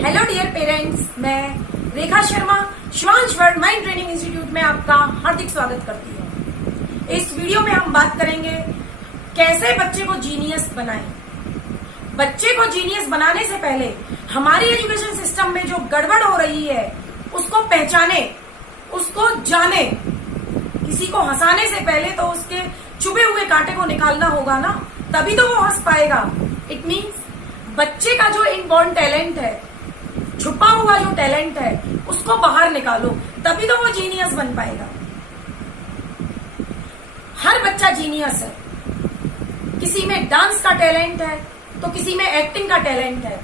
Hello dear parents, मैं Rekha Sharma Shivansh world mind training institute में आपका हार्दिक स्वागत करती हूँ। इस वीडियो में हम बात करेंगे कैसे बच्चे को जीनियस बनाएं। बच्चे को जीनियस बनाने से पहले हमारी एजुकेशन सिस्टम में जो गड़बड़ हो रही है उसको पहचाने, उसको जाने। किसी को हंसाने से पहले तो उसके छुपे हुए कांटे को निकालना होगा ना, तभी तो वो हंस पाएगा। इट मीन्स बच्चे का जो इनबॉर्न टैलेंट है, छुपा हुआ जो टैलेंट है, उसको बाहर निकालो, तभी तो वो जीनियस बन पाएगा। हर बच्चा जीनियस है। किसी में डांस का टैलेंट है तो किसी में एक्टिंग का टैलेंट है।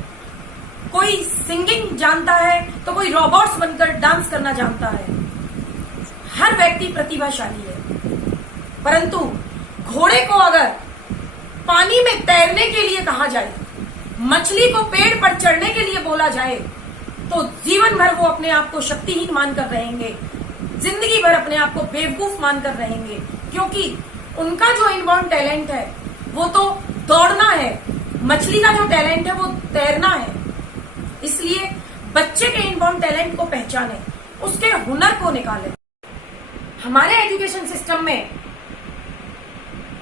कोई सिंगिंग जानता है तो कोई रोबोट्स बनकर डांस करना जानता है। हर व्यक्ति प्रतिभाशाली है, परंतु घोड़े को अगर पानी में तैरने के लिए कहा जाए, मछली को पेड़ पर चढ़ने के लिए बोला जाए, तो जीवन भर वो अपने आप को शक्तिहीन मानकर रहेंगे, जिंदगी भर अपने आप को बेवकूफ मानकर रहेंगे, क्योंकि उनका जो इनबॉर्न टैलेंट है वो तो दौड़ना है, मछली का जो टैलेंट है वो तैरना है। इसलिए बच्चे के इनबॉर्न टैलेंट को पहचाने, उसके हुनर को निकालें। हमारे एजुकेशन सिस्टम में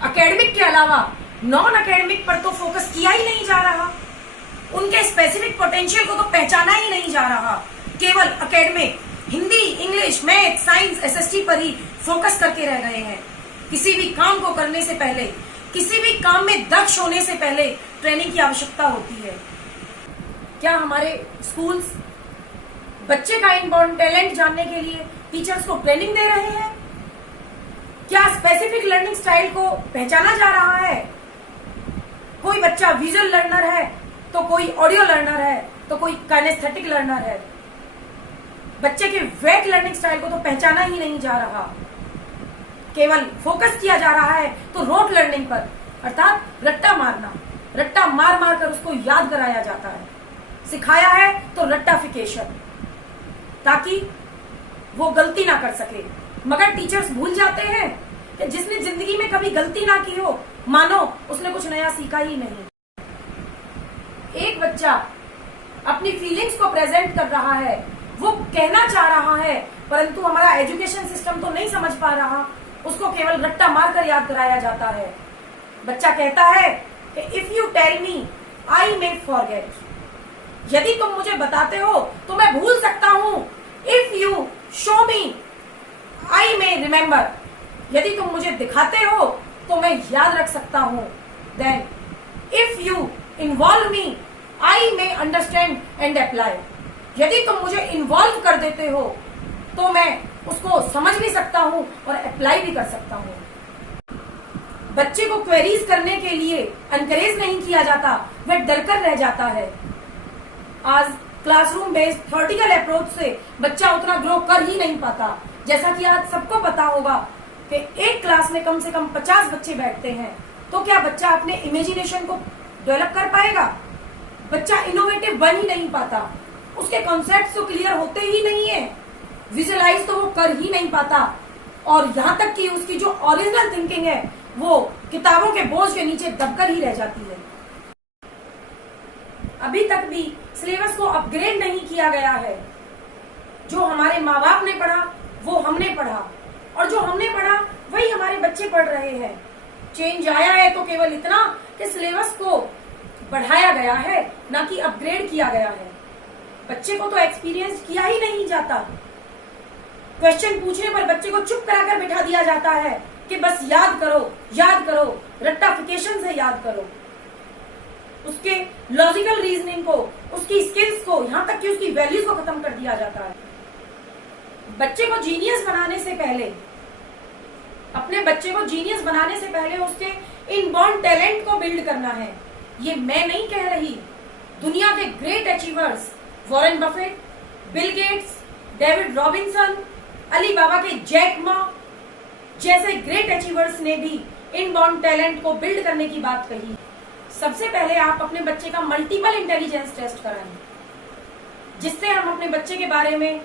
एकेडमिक के अलावा नॉन एकेडमिक पर तो फोकस किया ही नहीं जा रहा। उनके स्पेसिफिक पोटेंशियल को तो पहचाना ही नहीं जा रहा। केवल academic Hindi, English, math, science, SST पर ही फोकस करके रह गए हैं। किसी भी काम को करने से पहले, किसी भी काम में दक्ष होने से पहले ट्रेनिंग की आवश्यकता होती है। क्या हमारे स्कूल्स बच्चे का इनबॉर्न टैलेंट जानने के लिए टीचर्स को ट्रेनिंग दे रहे हैं? क्या स्पेसिफिक लर्निंग स्टाइल को पहचाना जा रहा है? कोई बच्चा विजुअल लर्नर है तो कोई ऑडियो लर्नर है तो कोई काइनेस्थेटिक लर्नर है। बच्चे के वेट लर्निंग स्टाइल को तो पहचाना ही नहीं जा रहा। केवल फोकस किया जा रहा है तो रोट लर्निंग पर, अर्थात रट्टा मारना। रट्टा मार मार कर उसको याद कराया जाता है। सिखाया है तो रट्टाफिकेशन, ताकि वो गलती ना कर सके। मगर टीचर्स भूल जाते हैं कि जिसने जिंदगी में कभी गलती ना की हो, मानो उसने कुछ नया सीखा ही नहीं। एक बच्चा अपनी फीलिंग्स को प्रेजेंट कर रहा है, वो कहना चाह रहा है, परंतु हमारा एजुकेशन सिस्टम तो नहीं समझ पा रहा। उसको केवल रट्टा मारकर याद कराया जाता है। बच्चा कहता है कि if you tell me I may forget. यदि तुम मुझे बताते हो तो मैं भूल सकता हूं। If you show me I may remember. यदि तुम मुझे दिखाते हो तो मैं याद रख सकता हूं। Then if you involve me I may understand and apply. यदि तुम मुझे इन्वॉल्व कर देते हो तो मैं उसको समझ भी सकता हूं और अप्लाई भी कर सकता हूं। बच्चे को क्वेरीज करने के लिए एनकरेज नहीं किया जाता, वह डरकर रह जाता है। आज क्लासरूम बेस्ड थ्योरेटिकल अप्रोच से बच्चा उतना ग्रो कर ही नहीं पाता। जैसा कि आज सबको पता होगा कि एक क्लास में कम से कम 50 बच्चे बैठते हैं, तो क्या बच्चा अपने इमेजिनेशन को डेवलप कर पाएगा? बच्चा इनोवेटिव बन ही नहीं पाता। उसके कॉन्सेप्ट्स तो क्लियर होते ही नहीं है। विजुअलाइज तो वो कर ही नहीं पाता, और यहाँ तक कि उसकी जो ओरिजिनल थिंकिंग है वो किताबों के बोझ के नीचे दबकर ही रह जाती है। अभी तक भी सिलेबस को अपग्रेड नहीं किया गया है। जो हमारे माँ बाप ने पढ़ा वो हमने पढ़ा, और जो हमने पढ़ा वही हमारे बच्चे पढ़ रहे हैं। चेंज आया है तो केवल इतना कि सिलेबस को बढ़ाया गया है, ना कि अपग्रेड किया गया है। बच्चे को तो एक्सपीरियंस किया ही नहीं जाता। क्वेश्चन पूछने पर बच्चे को चुप कराकर बिठा दिया जाता है कि बस याद करो, याद करो, रट्टाफिकेशन से याद करो। उसके लॉजिकल रीजनिंग को, उसकी स्किल्स को, यहाँ तक कि उसकी वैल्यूज को खत्म कर दिया जाता है। बच्चे को जीनियस बनाने से पहले, अपने बच्चे को जीनियस बनाने से पहले उसके इनबॉर्न टैलेंट को बिल्ड करना है। ये मैं नहीं कह रही, दुनिया के great achievers Warren Buffett, Bill Gates, David Robinson, Alibaba के जैक मा जैसे ग्रेट अचीवर्स ने भी इनबॉर्न टैलेंट को बिल्ड करने की बात कही। सबसे पहले आप अपने बच्चे का मल्टीपल इंटेलिजेंस टेस्ट कराएं, जिससे हम अपने बच्चे के बारे में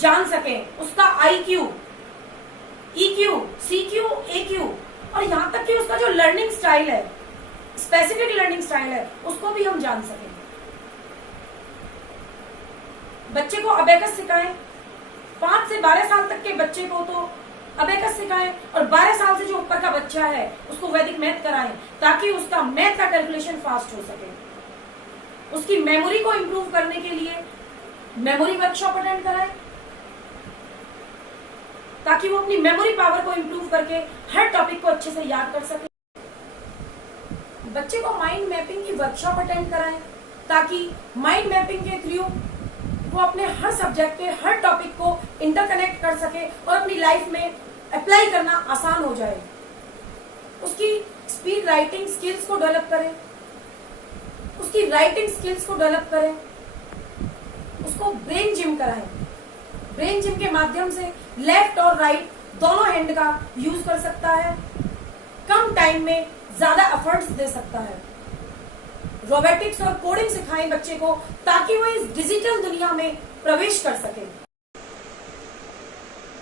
जान सकें। उसका IQ, EQ, CQ, AQ, और यहाँ तक कि उसका जो लर्निंग स्टाइल है, स्पेसिफिक लर्निंग स्टाइल है, उसको भी हम जान सकें। बच्चे को अबेकस सिखाएं। 5 से 12 साल तक के बच्चे को तो अबेकस सिखाएं और 12 साल से जो ऊपर का बच्चा है उसको वैदिक मैथ कराएं, ताकि उसका मैथ का कैलकुलेशन फास्ट हो सके। उसकी मेमोरी को इंप्रूव करने के लिए मेमोरी वर्कशॉप अटेंड कराएं, ताकि वो अपनी मेमोरी पावर को इंप्रूव करके हर टॉपिक को अच्छे से याद कर सके। बच्चे को माइंड मैपिंग की वर्कशॉप अटेंड कराएं, ताकि माइंड मैपिंग के थ्रू वो अपने हर सब्जेक्ट के हर टॉपिक को इंटरकनेक्ट कर सके और अपनी लाइफ में अप्लाई करना आसान हो जाए। उसकी स्पीड राइटिंग स्किल्स को डेवलप करें, उसकी राइटिंग स्किल्स को डेवलप करें। उसको ब्रेन जिम कराएं। ब्रेन जिम के माध्यम से लेफ्ट और राइट दोनों हैंड का यूज कर सकता है, कम टाइम में ज्यादा एफर्ट्स दे सकता है। रोबोटिक्स और कोडिंग सिखाएं बच्चे को, ताकि वो इस डिजिटल दुनिया में प्रवेश कर सके।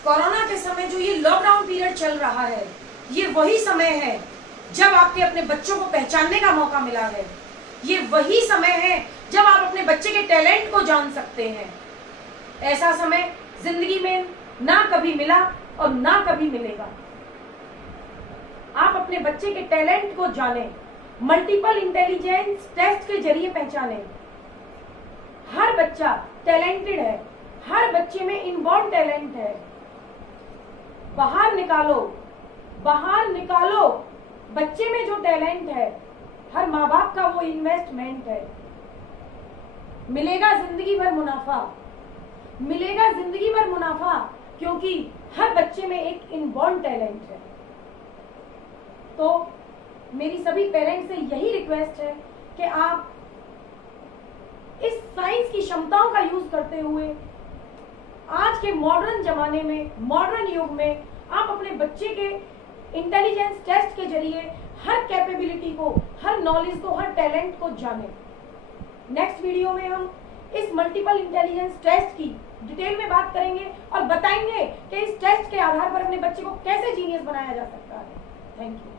कोरोना के समय जो ये लॉकडाउन पीरियड चल रहा है, ये वही समय है जब आपके अपने बच्चों को पहचानने का मौका मिला है। ये वही समय है जब आप अपने बच्चे के टैलेंट को जान सकते हैं। ऐसा समय जिंदगी में ना कभी मिला और ना कभी मिलेगा। आप अपने बच्चे के टैलेंट को जानें, मल्टीपल इंटेलिजेंस टेस्ट के जरिए पहचानें। हर बच्चा टैलेंटेड है, हर बच्चे में इनबॉर्न टैलेंट है। बाहर निकालो, बाहर निकालो बच्चे में जो टैलेंट है। हर माँ बाप का वो इन्वेस्टमेंट है। मिलेगा जिंदगी भर मुनाफा, मिलेगा जिंदगी भर मुनाफा, क्योंकि हर बच्चे में एक इनबॉर्न टैलेंट है। तो मेरी सभी पेरेंट्स से यही रिक्वेस्ट है कि आप इस साइंस की क्षमताओं का यूज करते हुए आज के मॉडर्न जमाने में, मॉडर्न युग में आप अपने बच्चे के इंटेलिजेंस टेस्ट के जरिए हर कैपेबिलिटी को, हर नॉलेज को, हर टैलेंट को जानें। नेक्स्ट वीडियो में हम इस मल्टीपल इंटेलिजेंस टेस्ट की डिटेल में बात करेंगे और बताएंगे कि इस टेस्ट के आधार पर अपने बच्चे को कैसे जीनियस बनाया जा सकता है। Thank you.